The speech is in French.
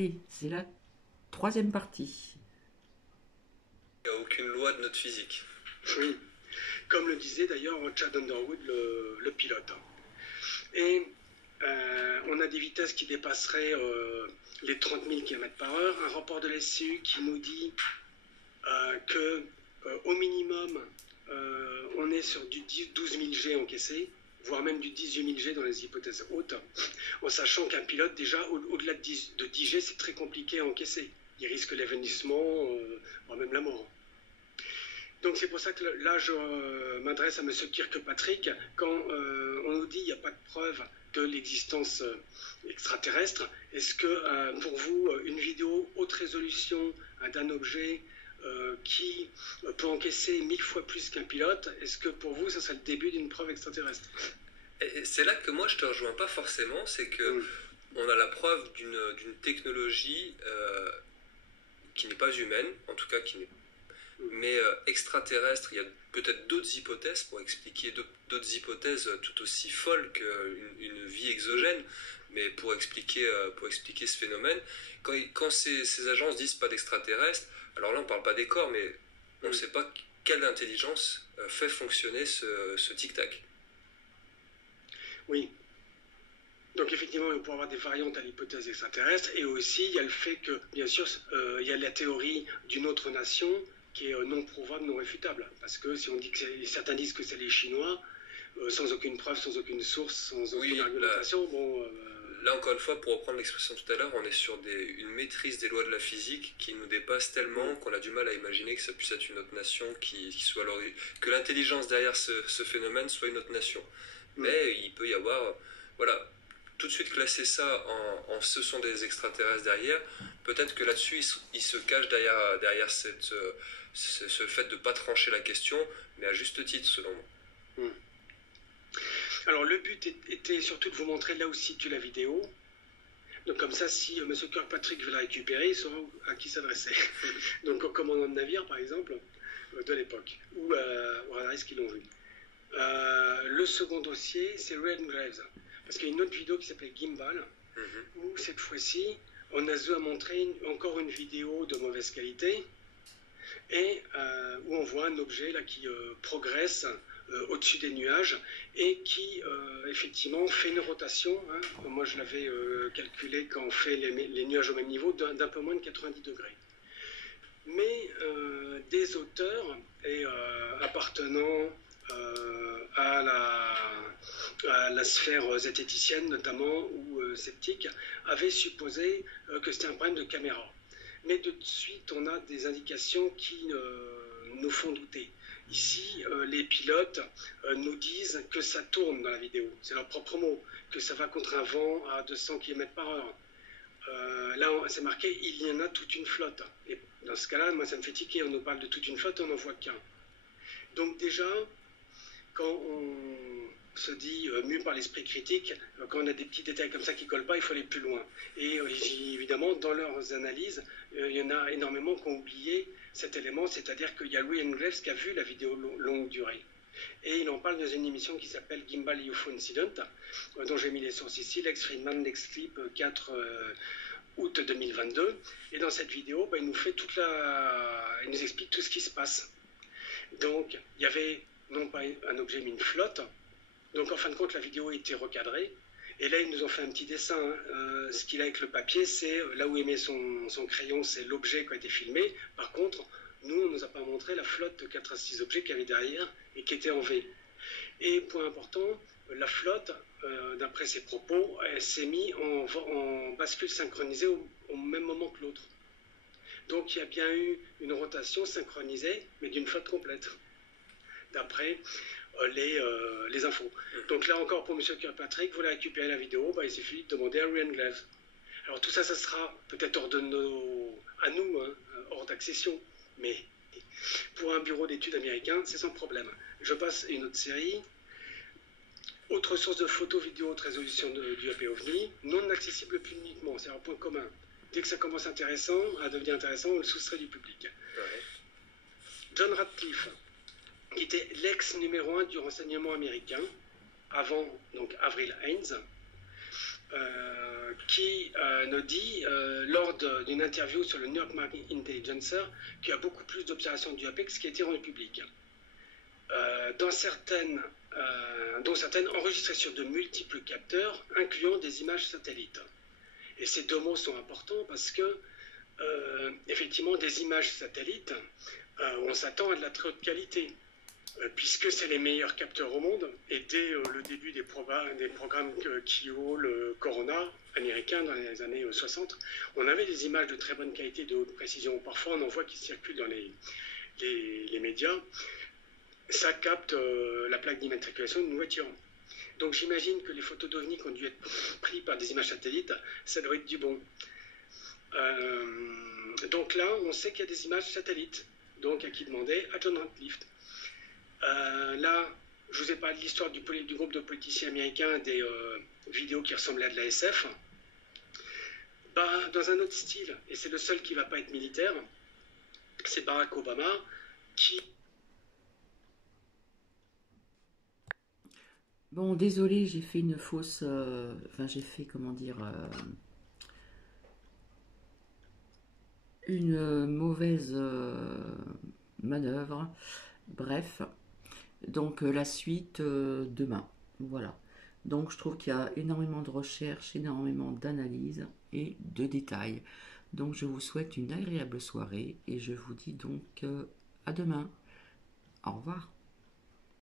Et c'est la troisième partie. Il n'y a aucune loi de notre physique. Oui, comme le disait d'ailleurs Chad Underwood, le pilote. Et on a des vitesses qui dépasseraient les 30 000 km par heure. Un rapport de l'SCU qui nous dit que au minimum, on est sur du 12 000 G encaissé, voire même du 18 000 G dans les hypothèses hautes, en sachant qu'un pilote, déjà, au-delà de 10 G, c'est très compliqué à encaisser. Il risque l'évanouissement, voire même la mort. Donc c'est pour ça que là, je m'adresse à M. Kirkpatrick. Quand on nous dit qu'il n'y a pas de preuve de l'existence extraterrestre, est-ce que pour vous, une vidéo haute résolution d'un objet qui peut encaisser 1000 fois plus qu'un pilote, est-ce que pour vous, ça serait le début d'une preuve extraterrestre? Et c'est là que moi, je te rejoins pas forcément, c'est que on a la preuve d'une technologie qui n'est pas humaine, en tout cas qui n'est mais extraterrestre. Il y a peut-être d'autres hypothèses pour expliquer d'autres hypothèses tout aussi folles qu'une vie exogène, mais pour expliquer ce phénomène. Quand ces agences disent pas d'extraterrestres, alors là on parle pas des corps, mais on ne sait pas quelle intelligence fait fonctionner ce tic-tac. Oui. Donc effectivement, il peut y avoir des variantes à l'hypothèse extraterrestre, et aussi il y a le fait que, bien sûr, il y a la théorie d'une autre nation qui est non prouvable, non réfutable. Parce que si on dit que certains disent que c'est les Chinois, sans aucune preuve, sans aucune source, sans aucune argumentation, Là, encore une fois, pour reprendre l'expression tout à l'heure, on est sur une maîtrise des lois de la physique qui nous dépasse tellement qu'on a du mal à imaginer que ça puisse être une autre nation qui soit alors que l'intelligence derrière ce phénomène soit une autre nation. Mais il peut y avoir, voilà, tout de suite classer ça en ce sont des extraterrestres derrière. Peut-être que là-dessus, il se cache derrière ce fait de ne pas trancher la question, mais à juste titre, selon moi. Alors, le but était surtout de vous montrer là où se situe la vidéo. Donc, comme ça, si M. Kirkpatrick veut la récupérer, il saura à qui s'adresser. Donc, au commandant de navire, par exemple, de l'époque, ou aux radaristes qui l'ont vu. Le second dossier, c'est Ray Graves. Parce qu'il y a une autre vidéo qui s'appelle Gimbal, où cette fois-ci, on a montré encore une vidéo de mauvaise qualité, et où on voit un objet là, qui progresse au-dessus des nuages, et qui effectivement fait une rotation. Moi je l'avais calculé quand on fait les nuages au même niveau, d'un peu moins de 90 degrés. Mais des auteurs et appartenant à la sphère zététicienne notamment, ou sceptique, avaient supposé que c'était un problème de caméra. Mais de suite, on a des indications qui nous font douter. Ici, les pilotes nous disent que ça tourne dans la vidéo. C'est leur propre mot, que ça va contre un vent à 200 km par heure. Là, c'est marqué « il y en a toute une flotte ». Et dans ce cas-là, moi, ça me fait tiquer. On nous parle de toute une flotte, on n'en voit qu'un. Donc déjà, quand on se dit mu par l'esprit critique, quand on a des petits détails comme ça qui ne collent pas, il faut aller plus loin. Et évidemment, dans leurs analyses, il y en a énormément qui ont oublié cet élément, c'est-à-dire qu'il y a Louis Graves qui a vu la vidéo longue durée. Et il en parle dans une émission qui s'appelle Gimbal UFO Incident, dont j'ai mis les sources ici, Lex Friedman, Lex Clip, 4 août 2022. Et dans cette vidéo, il nous fait il nous explique tout ce qui se passe. Donc, il y avait non pas un objet, mais une flotte. Donc, en fin de compte, la vidéo a été recadrée. Et là, ils nous ont fait un petit dessin. Ce qu'il a avec le papier, c'est là où il met son crayon, c'est l'objet qui a été filmé. Par contre, nous, on ne nous a pas montré la flotte de 4 à 6 objets qu'il y avait derrière et qui étaient en V. Et point important, la flotte, d'après ses propos, elle s'est mise en bascule synchronisée au même moment que l'autre. Donc, il y a bien eu une rotation synchronisée, mais d'une flotte complète, d'après les infos. Donc là encore, pour M. Kirkpatrick, vous voulez récupérer la vidéo, il suffit de demander à Ray Graves. Alors tout ça, ça sera peut-être hors de hors d'accession, mais pour un bureau d'études américain, c'est sans problème. Je passe à une autre série. Autre source de photos, vidéos, haute résolution du UAP OVNI, non accessible publiquement, c'est un point commun. Dès que ça commence à devenir intéressant, on le soustrait du public. Ouais. John Radcliffe, qui était l'ex numéro 1 du renseignement américain, avant donc Avril Haines, qui nous dit, lors d'une interview sur le New York Market Intelligencer, qu'il y a beaucoup plus d'observations du APEX qui a été rendu public. Dont certaines enregistrées sur de multiples capteurs, incluant des images satellites. Et ces deux mots sont importants parce que, effectivement, des images satellites, on s'attend à de la très haute qualité, puisque c'est les meilleurs capteurs au monde. Et dès le début des programmes Kio, le Corona américain dans les années 60, on avait des images de très bonne qualité, de haute précision. Parfois, on en voit qui circulent dans les médias. Ça capte la plaque d'immatriculation d'une voiture. Donc j'imagine que les photos d'OVNI qui ont dû être prises par des images satellites, ça doit être du bon. Donc là, on sait qu'il y a des images satellites. Donc à qui demander? À John Ratcliffe. Là, je vous ai parlé de l'histoire du groupe de politiciens américains, des vidéos qui ressemblaient à de la SF. Dans un autre style, et c'est le seul qui ne va pas être militaire, c'est Barack Obama qui... Bon, désolé, j'ai fait une fausse... Enfin, j'ai fait, comment dire... une mauvaise manœuvre. Bref. Donc, la suite demain. Voilà. Donc, je trouve qu'il y a énormément de recherches, énormément d'analyses et de détails. Donc, je vous souhaite une agréable soirée et je vous dis donc à demain. Au revoir.